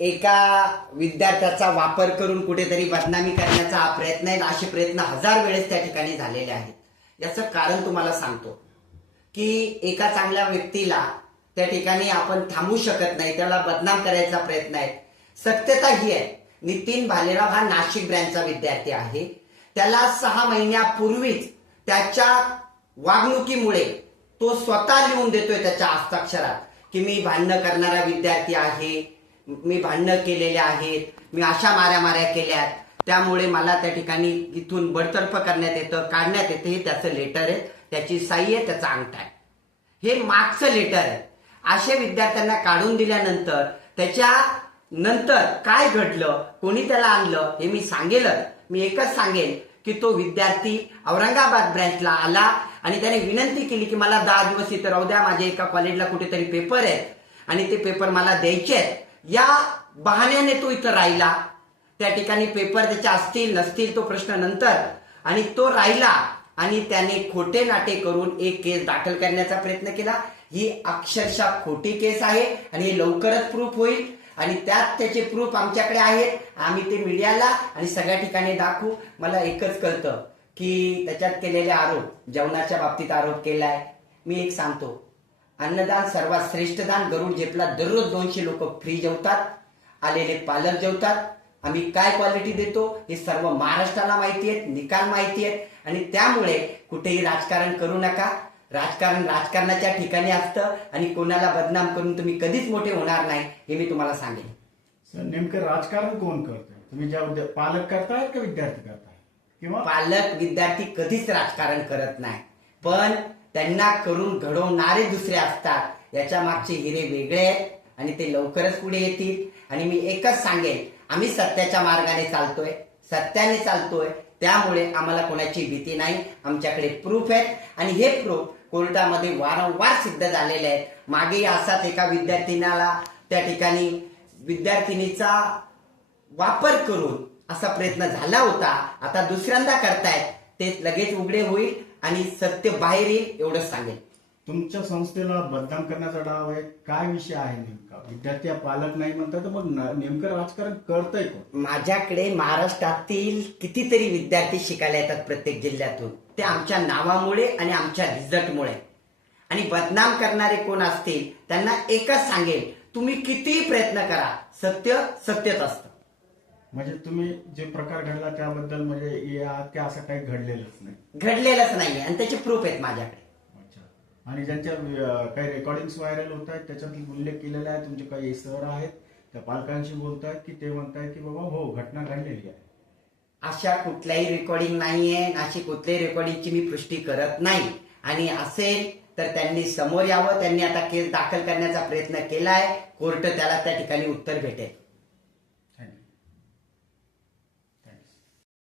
एका विद्यार्थ्याचा वापर करून कुठेतरी बदनामी करण्याचा हा प्रयत्न आहे. असे प्रयत्न हजार वेळेस त्या ठिकाणी झालेले आहेत. याचं कारण तुम्हाला सांगतो की एका चांगल्या व्यक्तीला त्या ठिकाणी आपण थांबवू शकत नाही, त्याला बदनाम करायचा प्रयत्न आहे. सत्यता ही आहे, नितीन भालेराव हा नाशिक ब्रँचचा विद्यार्थी आहे. त्याला 6 महिन्यापूर्वीच त्याच्या वागणुकीमुळे तो स्वतः लिहून देतोय त्याच्या हस्ताक्षरात की मी भांडणं करणारा विद्यार्थी आहे, मी भांडणं केलेले आहेत, मी अशा माऱ्या केल्यात, त्यामुळे मला त्या ठिकाणी इथून बडतर्फ करण्यात येतं, काढण्यात येतं. हे त्याचं लेटर आहे, त्याची सही आहे, त्याचा अंगठा आहे. हे मागचं लेटर आहे. अशा विद्यार्थ्यांना काढून दिल्यानंतर त्याच्या नंतर काय घडलं, कोणी त्याला आणलं हे मी सांगेलच. मी एकच सांगेन की तो विद्यार्थी औरंगाबाद ब्रँचला आला आणि त्याने विनंती केली की मला 10 दिवस इथं राहू द्या, माझ्या एका कॉलेजला कुठेतरी पेपर आहेत आणि ते पेपर मला द्यायचे आहेत. या बहाण्याने तो इथं राहिला. त्या ठिकाणी पेपर त्याचे असतील नसतील तो प्रश्न नंतर, आणि तो राहिला आणि त्याने खोटे नाटे करून एक केस दाखल करण्याचा प्रयत्न केला. ही अक्षरशः खोटी केस आहे आणि हे लवकरच प्रूफ होईल आणि त्यात त्याचे प्रूफ आमच्याकडे आहेत. आम्ही ते मीडियाला आणि सगळ्या ठिकाणी दाखवू. मला एकच कळतं की त्याच्यात केलेले आरोप, जेवणाच्या बाबतीत आरोप केलाय. मी एक सांगतो, अन्नदान सर्वात श्रेष्ठ दान. गरुड झेपला दररोज 200 लोक फ्री जेवतात, आलेले पालक जेवतात. आम्ही काय क्वालिटी देतो हे सर्व महाराष्ट्राला माहिती आहे, निकाल माहिती आहेत. आणि त्यामुळे कुठेही राजकारण करू नका. राजकारण राजकारणाच्या ठिकाणी असतं आणि कोणाला बदनाम करून तुम्ही कधीच मोठे होणार नाही, हे मी तुम्हाला सांगेन. सर, नेमकं राजकारण कोण करतंय? तुम्ही ज्या पालक करताय का विद्यार्थी करताय? किंवा पालक विद्यार्थी कधीच राजकारण करत नाही, पण त्यांना करून घडवणारे दुसरे असतात. याच्या मागचे हिरे वेगळे आहेत आणि ते लवकरच पुढे येतील. आणि मी एकच सांगेन, आम्ही सत्याच्या मार्गाने चालतोय, सत्याने चालतोय, त्यामुळे आम्हाला कोणाची भीती नाही. आमच्याकडे प्रूफ आहेत आणि हे प्रूफ कोर्टामध्ये वारंवार सिद्ध झालेले आहेत. मागे असाच एका विद्यार्थिनीला त्या ठिकाणी विद्यार्थिनीचा वापर करून असा प्रयत्न झाला होता. आता दुसऱ्यांदा करतायत, ते लगेच उघडे होईल आणि सत्य बाहेर येईल, एवढंच सांगेल. तुमच्या संस्थेला बदनाम करण्याचा डाव आहे, काय विषय आहे नेमका? विद्यार्थी पालक नाही म्हणतात, तर मग नेमकं राजकारण करतंय कोण? माझ्याकडे महाराष्ट्रातील कितीतरी विद्यार्थी शिकायला येतात प्रत्येक जिल्ह्यातून. ते आमच्या नावामुळे आणि आमच्या रिझल्टमुळे. आणि बदनाम करणारे कोण असतील त्यांना एकच सांगेल, तुम्ही कितीही प्रयत्न करा, सत्य सत्यच असतं. म्हणजे तुम्ही जे प्रकार घडला त्याबद्दल म्हणजे असं काही घडलेलंच नाही? घडलेलंच नाहीये आणि त्याचे प्रूफ आहेत माझ्याकडे. अच्छा. आणि ज्यांच्या काही रेकॉर्डिंग व्हायरल होत आहेत त्याच्यात उल्लेख केलेला आहे, तुमचे काही सर आहेत त्या पालकांशी बोलतायत की ते म्हणतायत की बाबा हो घटना घडलेली आहे? अशा कुठल्याही रेकॉर्डिंग नाहीये, अशी कुठल्याही रेकॉर्डिंगची मी पुष्टी करत नाही. आणि असेल तर त्यांनी समोर यावं. त्यांनी आता केस दाखल करण्याचा प्रयत्न केलाय, कोर्ट त्याला त्या ठिकाणी उत्तर भेटेल.